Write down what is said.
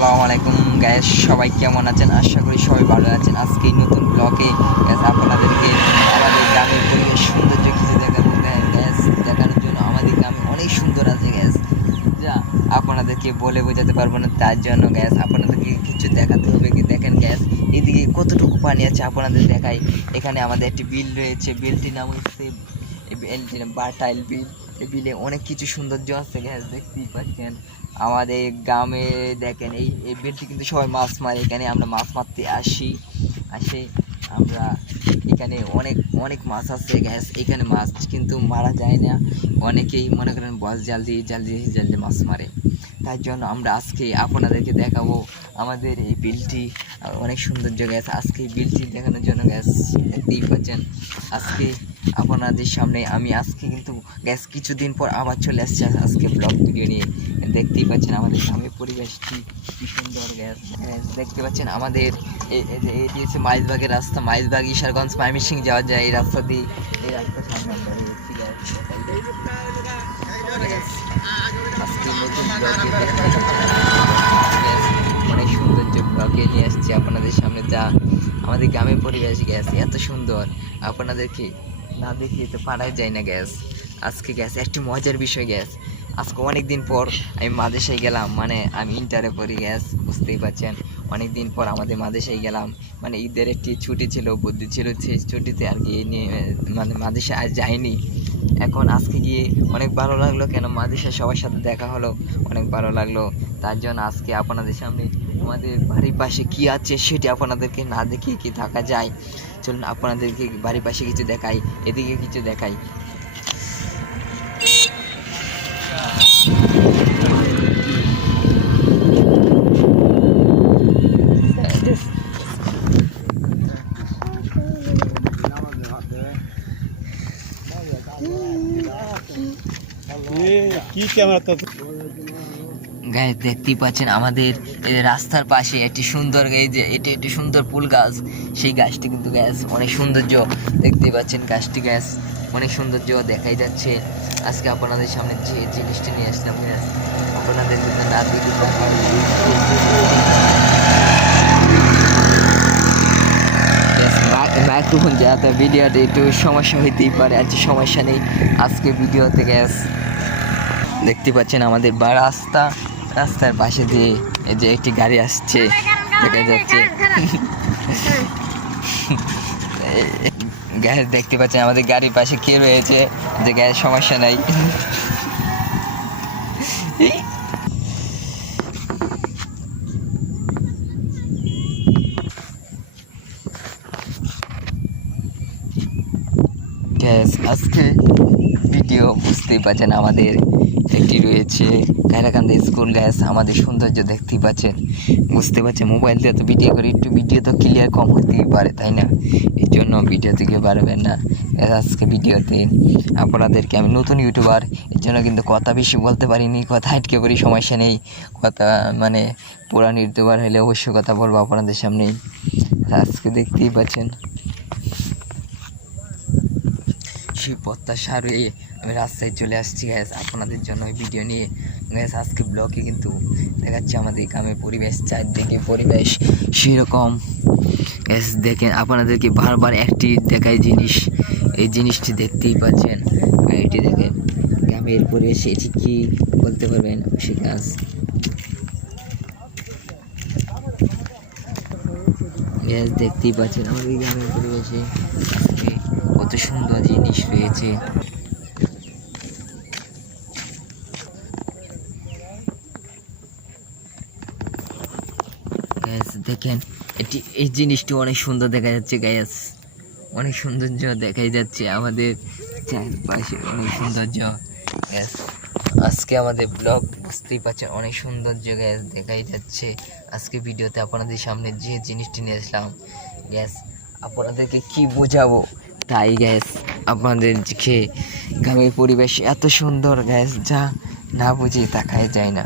আসসালামু আলাইকুম গ্যাস, সবাই কেমন আছেন? আশা করি সবাই ভালো আছেন। আজকে এই নতুন ব্লগে গ্যাস আপনাদেরকে আমাদের গ্রামের পরিবেশ সৌন্দর্য কিছু দেখাবো গ্যাস। দেখানোর জন্য আমাদের গ্রামে অনেক সুন্দর আছে গ্যাস, যা আপনাদেরকে বলে বোঝাতে পারবো না। তার জন্য গ্যাস আপনাদেরকে কিছু দেখাতে হবে। কি দেখেন গ্যাস, এদিকে কতটুকু পানি আছে আপনাদের দেখাই। এখানে আমাদের একটি বিল রয়েছে, বিলটির নাম হচ্ছে বাটাইল বিল। এই বিলে অনেক কিছু সৌন্দর্য আছে গ্যাস, দেখতেই পাচ্ছেন। আমাদের গ্রামে দেখেন এই বিলটি কিন্তু সবাই মাছ মারে। এখানে আমরা মাছ মারতে আসি আমরা। এখানে অনেক অনেক মাছ আছে গ্যাস। এখানে মাছ কিন্তু মারা যায় না, অনেকেই মনে করেন বস জাল দিয়ে মাছ মারে। তার জন্য আমরা আজকে আপনাদেরকে দেখাবো আমাদের এই বিলটি অনেক সৌন্দর্য গ্যাস। আজকে এই বিলটি দেখানোর জন্য গ্যাস দেখতেই পাচ্ছেন আজকে আপনাদের সামনে আমি আজকে কিন্তু গ্যাস কিছুদিন পর আবার চলে আসছে আজকে ব্লগ ভিডিও নিয়ে। দেখতেই পাচ্ছেন আমাদের গ্রামের পরিবেশটি কি সুন্দর গ্যাস। দেখতে পাচ্ছেন আমাদের এটি হচ্ছে মাইজবাগের রাস্তা, মাইজবাগ ঈশ্বরগঞ্জ ময়মনসিং যাওয়া যায় এই রাস্তা দিয়ে। এই রাস্তার সামনে আমরা রয়েছি গ্যাস। আজকে নতুন ব্লগে অনেক সৌন্দর্য ব্লগে নিয়ে আসছি আপনাদের সামনে, যা আমাদের গ্রামের পরিবেশ গ্যাস এত সুন্দর আপনাদেরকে না দেখিয়ে তো পারাই যায় না গ্যাস। আজকে গ্যাস একটি মজার বিষয় গ্যাস, আজকে অনেক দিন পর আমি মাদেশায় গেলাম, মানে আমি ইন্টারে পড়ি গ্যাস, বুঝতেই পারছেন। অনেক দিন পর আমাদের মাদেশায় গেলাম, মানে ঈদের একটি ছুটি ছিল, বুদ্ধি ছিল, সেই ছুটিতে আর কি নিয়ে মানে মাদেশায় আজ যাইনি। এখন আজকে গিয়ে অনেক ভালো লাগলো, কেন মাদেশায় সবার সাথে দেখা হলো, অনেক ভালো লাগলো। তার জন্য আজকে আপনাদের সামনে আমাদের বাড়ির পাশে কি আছে সেটি আপনাদেরকে না দেখিয়ে কি থাকা যায়। চলুন আপনাদেরকে বাড়ির পাশে কিছু দেখাই, এদিকে কিছু দেখাই। গাছ দেখতেই পাচ্ছেন আমাদের রাস্তার পাশে একটি সুন্দর এটি একটি সুন্দর ফুল গাছ। সেই গাছটি কিন্তু গ্যাস অনেক সৌন্দর্য, দেখতেই পাচ্ছেন গাছটি গ্যাস অনেক সৌন্দর্য দেখাই যাচ্ছে। আজকে আপনাদের সামনে যে জিনিসটি নিয়ে আসলাম গ্যাস, আপনাদের কিন্তু না দেখে মাইক্রোফোন যাতে ভিডিওতে একটু সমস্যা হইতেই পারে, আজকে সমস্যা নেই আজকে ভিডিওতে গ্যাস। দেখতে পাচ্ছেন আমাদের রাস্তার পাশে দিয়ে এই যে একটি গাড়ি আসছে দেখা যাচ্ছে গ্যাস। দেখতে পাচ্ছেন আমাদের গাড়ির পাশে কে রয়েছে, যে গ্যাস সমস্যা নাই। গ্যাস আজকে ভিডিও বুঝতেই পাচ্ছেন আমাদের একটি রয়েছে কায়রাকান্দা স্কুল গ্যাস। আমাদের সৌন্দর্য দেখতেই পাচ্ছেন, বুঝতে পারছেন। মোবাইল দিয়ে তো ভিডিও করি, একটু ভিডিও তো ক্লিয়ার কম হতেই পারে, তাই না? এর জন্য ভিডিও থেকে পারবেন না। আজকে ভিডিওতে আপনাদেরকে আমি নতুন ইউটিউবার, এর জন্য কিন্তু কথা বেশি বলতে পারিনি, কথা আটকে পড়ি, সমস্যা নেই। কথা মানে পুরান ইউটিউবার হলে অবশ্যই কথা বলবো আপনাদের সামনে। আজকে দেখতেই পাচ্ছেন সেই প্রত্যাশা রয়ে আমি রাস্তায় চলে আসছি গ্যাস আপনাদের জন্য ওই ভিডিও নিয়ে গ্যাস। আজকে ব্লগে কিন্তু দেখাচ্ছি আমাদের গ্রামের পরিবেশ, চারদিকে পরিবেশ সেরকম গ্যাস। দেখেন আপনাদেরকে বারবার একটি দেখাই জিনিস, এই জিনিসটি দেখতেই পাচ্ছেন। এটি দেখেন গ্রামের পরিবেশ, এটি কি বলতে পারবেন সে গাছ গ্যাস। দেখতেই পাচ্ছেন আমাদের গ্রামের পরিবেশে আজকে কত সুন্দর জিনিস রয়েছে। দেখেন এই জিনিসটি অনেক সুন্দর দেখা যাচ্ছে গ্যাস, অনেক সৌন্দর্য দেখাই যাচ্ছে আমাদের চারপাশে, অনেক সৌন্দর্য গ্যাস। আজকে আমাদের ব্লগ বুঝতেই পারছেন অনেক সৌন্দর্য গ্যাস দেখাই যাচ্ছে। আজকে ভিডিওতে আপনাদের সামনে যে জিনিসটি নিয়ে আসলাম গ্যাস, আপনাদেরকে কি বোঝাবো তাই গ্যাস। আপনাদের যে গ্রামের পরিবেশ এত সুন্দর গ্যাস, যা না বুঝে তাকায় যায় না।